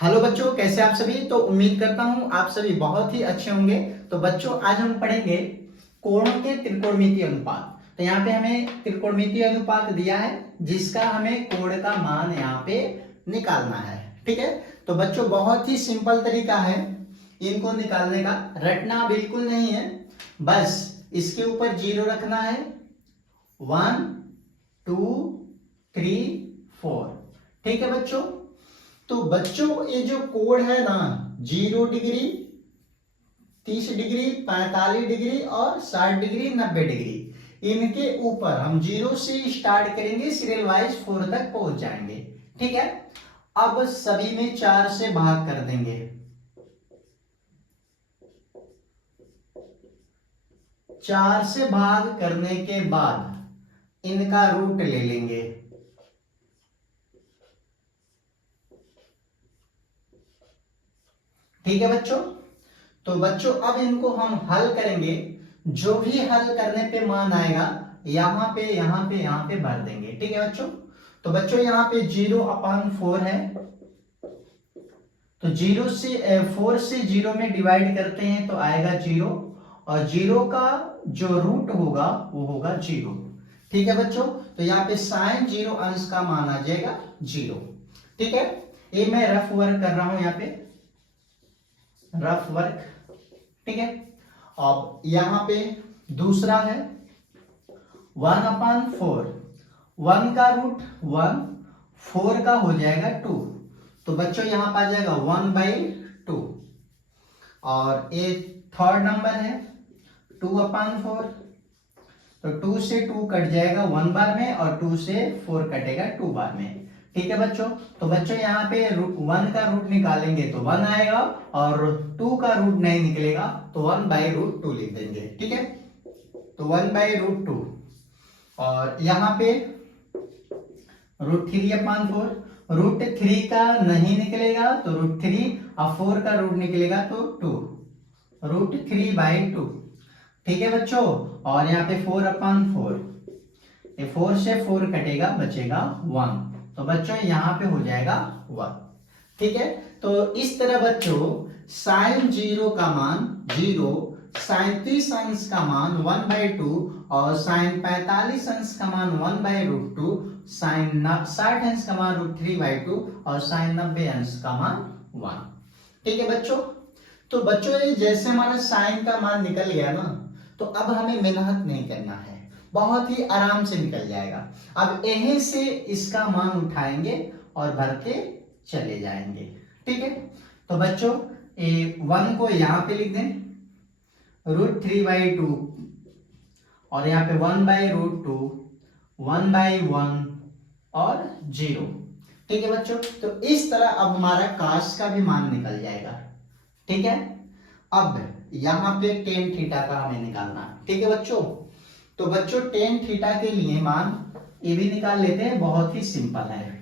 Hello बच्चों, कैसे आप सभी। तो उम्मीद करता हूं आप सभी बहुत ही अच्छे होंगे। तो बच्चों, आज हम पढ़ेंगे कोणों के त्रिकोणमितीय अनुपात। तो यहाँ पे हमें त्रिकोणमितीय अनुपात दिया है जिसका हमें कोण का मान यहाँ पे निकालना है। ठीक है, तो बच्चों बहुत ही सिंपल तरीका है इनको निकालने का। रटना बिल्कुल नहीं है, बस इसके ऊपर जीरो रखना है। 1 2 3 4। ठीक है बच्चों, तो बच्चों ये जो कोण है ना, 0 डिग्री, 30 डिग्री, 45 डिग्री और 60 डिग्री, 90 डिग्री, इनके ऊपर हम 0 से स्टार्ट करेंगे, सीरियल वाइज 4 तक पहुंच जाएंगे। ठीक है, अब सभी में 4 से भाग कर देंगे। 4 से भाग करने के बाद इनका रूट ले लेंगे। ठीक है बच्चों, तो बच्चों अब इनको हम हल करेंगे। जो भी हल करने पे मान आएगा यहाँ पे यहाँ पे यहाँ पे भर देंगे। ठीक है बच्चों, तो बच्चों यहाँ पे 0/4 है, तो 4 से 0 में डिवाइड करते हैं तो आएगा 0, और 0 का जो रूट होगा वो होगा 0। ठीक है बच्चों, तो यहाँ पे sin 0 अंश का मान आ जाएगा 0। ठीक है, ये मैं रफ वर्क कर रहा हूं यहाँ पे, रफ वर्क। ठीक है, अब यहां पे दूसरा है 1/4, 1 का रूट 1, 4 का हो जाएगा 2, तो बच्चों यहां पर आ जाएगा 1/2। और ये थर्ड नंबर है 2/4, तो 2 से 2 कट जाएगा 1 बार में, और 2 से 4 कटेगा 2 बार में। ठीक है बच्चों, तो बच्चों यहाँ पे 1 का रूट निकालेंगे तो 1 आएगा, और 2 का रूट नहीं निकलेगा तो 1/√2 लिख देंगे। ठीक है, तो 1/√2, और यहाँ पे √3/4, √3 का नहीं निकलेगा तो √3, और 4 का रूट निकलेगा तो 2, √3/2। ठीक है बच्चों, और यहाँ पे 4/4, ये 4 से 4 कटेगा, बचेगा 1, तो बच्चों यहाँ पे हो जाएगा 1। ठीक है, तो इस तरह बच्चों sin 0 का मान 0, sin 30 अंश का मान 1/2, और sin 45 अंश का मान 1/√2, sin 60 अंश का मान √3/2, और sin 90 अंश का मान 1। ठीक है बच्चों, तो बच्चों ये जैसे हमारा sin का मान निकल गया ना, तो अब हमें मेहनत नहीं करना है, बहुत ही आराम से निकल जाएगा। अब यहीं से इसका मान उठाएंगे और भरते चले जाएंगे। ठीक है, तो बच्चों 1 को यहाँ पे लिख दें, √3/2, और यहाँ पे 1/√2, 1/1 और 0। ठीक है बच्चों, तो इस तरह अब हमारा काश का भी मान निकल जाएगा। ठीक है, अब यहाँ पे tan थीटा का हमें निकालना है। ठीक है बच्चों, तो बच्चों tan थीटा के लिए मान ये भी निकाल लेते हैं, बहुत ही सिंपल है।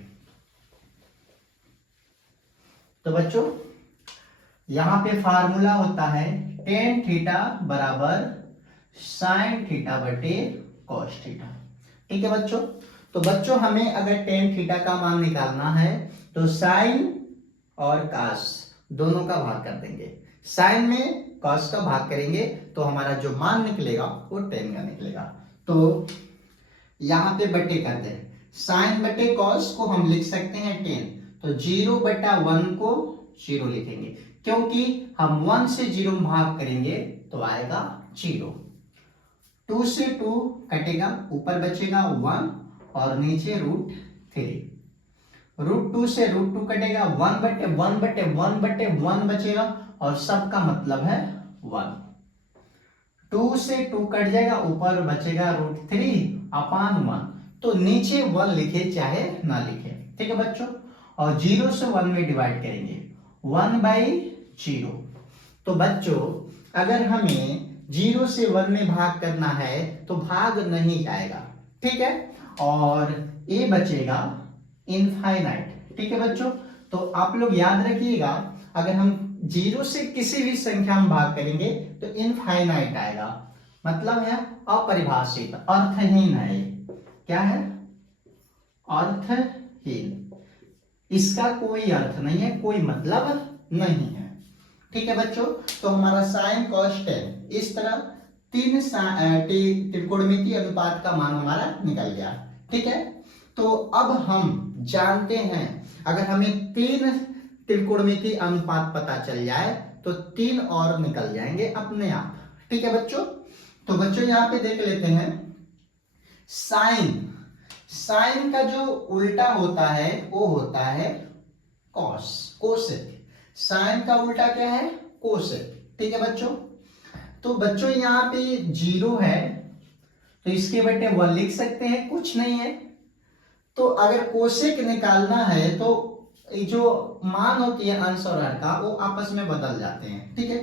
तो बच्चों यहां पे फार्मूला होता है tan थीटा बराबर sin थीटा बटे cos थीटा। ठीक है बच्चों, तो बच्चों हमें अगर tan थीटा का मान निकालना है तो sin और cos दोनों का भाग कर देंगे। sin में cos का भाग करेंगे तो हमारा जो मान निकलेगा वो tan का निकलेगा। तो यहां पे बटे कर दें, sin बटे cos को हम लिख सकते हैं tan, तो 0/1 को 0 लिखेंगे, क्योंकि हम 1 से 0 भाग करेंगे तो आएगा 0। 2 से 2 कटेगा, ऊपर बचेगा 1 और नीचे √3, √2 से √2 कटेगा, 1/1/1/1 बचेगा, और सबका मतलब है 1। 2 से 2 कट जाएगा, ऊपर बचेगा √3/1, तो नीचे 1 लिखे चाहे ना लिखे। ठीक है बच्चों, और 0 से 1 में डिवाइड करेंगे 1/0। तो बच्चों अगर हमें 0 से 1 में भाग करना है तो भाग नहीं जाएगा। ठीक है, और ये बचेगा इनफाइनाइट। ठीक है बच्चों, तो आप लोग याद रखिएगा, अगर हम 0 से किसी भी संख्या में भाग करेंगे तो इनफाइनाइट आएगा, मतलब है अपरिभाषित, अर्थहीन है। क्या है? अर्थहीन। इसका कोई अर्थ नहीं है, कोई मतलब नहीं है। ठीक है बच्चों, तो हमारा साइन कॉस टेन, इस तरह तीन त्रिकोणमितीय अनुपात का मान हमारा निकल गया। ठीक है, तो अब हम जानते हैं, अगर हमें तीन त्रिकोणमितीय अनुपात पता चल जाए तो तीन और निकल जाएंगे अपने आप। ठीक है बच्चों, तो बच्चों यहाँ पे देख लेते हैं साइन, साइन का जो उल्टा होता है वो होता है कॉस, कोसेक। साइन का उल्टा क्या है? कोसेक। ठीक है बच्चों, तो बच्चों यहाँ पे जीरो है तो इसके बटे 1 लिख सकते हैं, कुछ नहीं है। तो अगर कोसेक निकालना है तो जो मान होती है अंश और हर का वो आपस में बदल जाते हैं। ठीक है,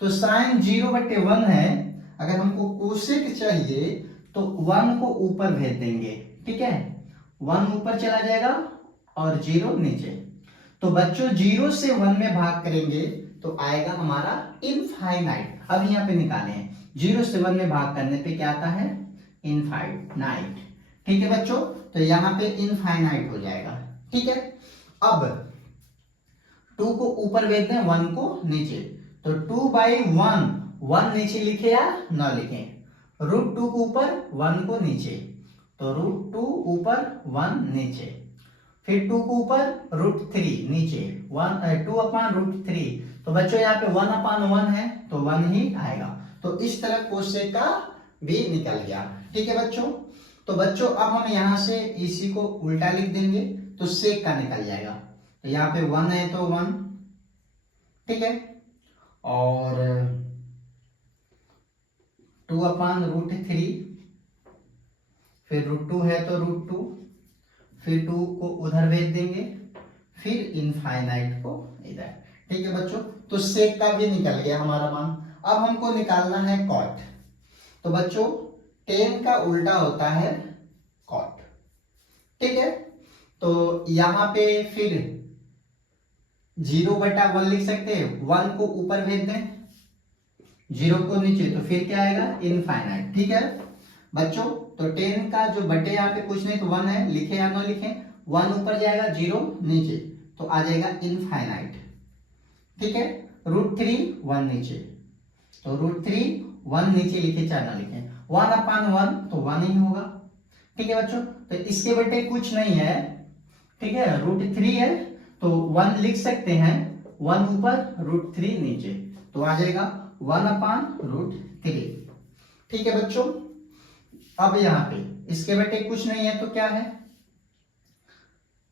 तो साइन 0/1 है, अगर हमको कोसेक चाहिए तो 1 को ऊपर भेज देंगे। ठीक है, 1 ऊपर चला जाएगा और 0 नीचे। तो बच्चों 0 से 1 में भाग करेंगे तो आएगा हमारा इनफाइनाइट। अब यहाँ पे निकाले हैं, 0 से 1 में भाग करने पे क्या आता है? इनफाइनाइट। ठीक है बच्चों, तो यहाँ पे इनफाइनाइट हो जाएगा। ठीक है, अब 2 को ऊपर भेज दें, 1 को नीचे, तो 2/1, 1 नीचे लिखे या ना लिखे? √2 को ऊपर, 1 को नीचे, तो √2 ऊपर 1 नीचे, फिर 2 को ऊपर √3 नीचे, 2/√3। तो बच्चों यहाँ पे 1/1 है तो 1 ही आएगा। तो इस तरह कोसेक का भी निकल गया। ठीक है बच्चों, तो बच्चों अब हम यहाँ से इसी को उल्टा लिख देंगे तो सेक का निकल जाएगा। तो यहाँ पे 1 है तो 1, ठीक है, और 2/√3, फिर √2 है तो √2, फिर 2 को उधर भेज देंगे, फिर इनफाइनाइट को इधर। ठीक है बच्चों, तो सेक का भी निकल गया हमारा मान। अब हमको निकालना है कॉट। तो बच्चों 10 का उल्टा होता है कॉट। ठीक है, तो यहाँ पे फिर 0/1 लिख सकते हैं, 1 को ऊपर भेज दें, 0 को नीचे, तो फिर क्या आएगा? इनफाइनाइट। ठीक है बच्चों, तो 10 का जो बटे यहाँ पे कुछ नहीं तो 1 है, लिखे या ना लिखे? 1 ऊपर जाएगा, 0 नीचे, तो आ जाएगा इनफाइनाइट। ठीक है, √3 1 नीचे, तो √3 1 नीचे लिखे चाहे ना लिखे, 1/1 तो 1 ही होगा। ठीक है बच्चों, तो इसके बटे कुछ नहीं है। ठीक है, √3 है तो 1 लिख सकते हैं, 1 ऊपर √3 नीचे, तो आ जाएगा 1/√3। ठीक है बच्चों, अब यहाँ पे इसके बटे कुछ नहीं है तो क्या है?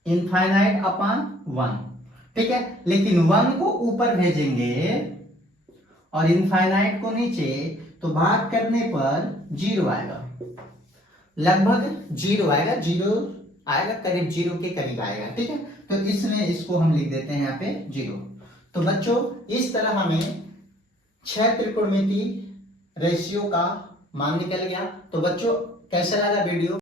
इनफाइनाइट/1। ठीक है, लेकिन 1 को ऊपर भेजेंगे और इनफाइनाइट को नीचे, तो भाग करने पर 0 आएगा, लगभग 0 आएगा, 0 आएगा, करीब 0 के करीब आएगा। ठीक है, तो इसलिए इसको हम लिख देते हैं यहाँ पे 0। तो बच्चों इस तरह हमें 6 त्रिकोणमितीय रेशियो का मान निकल गया। तो बच्चों कैसा लगा वीडियो?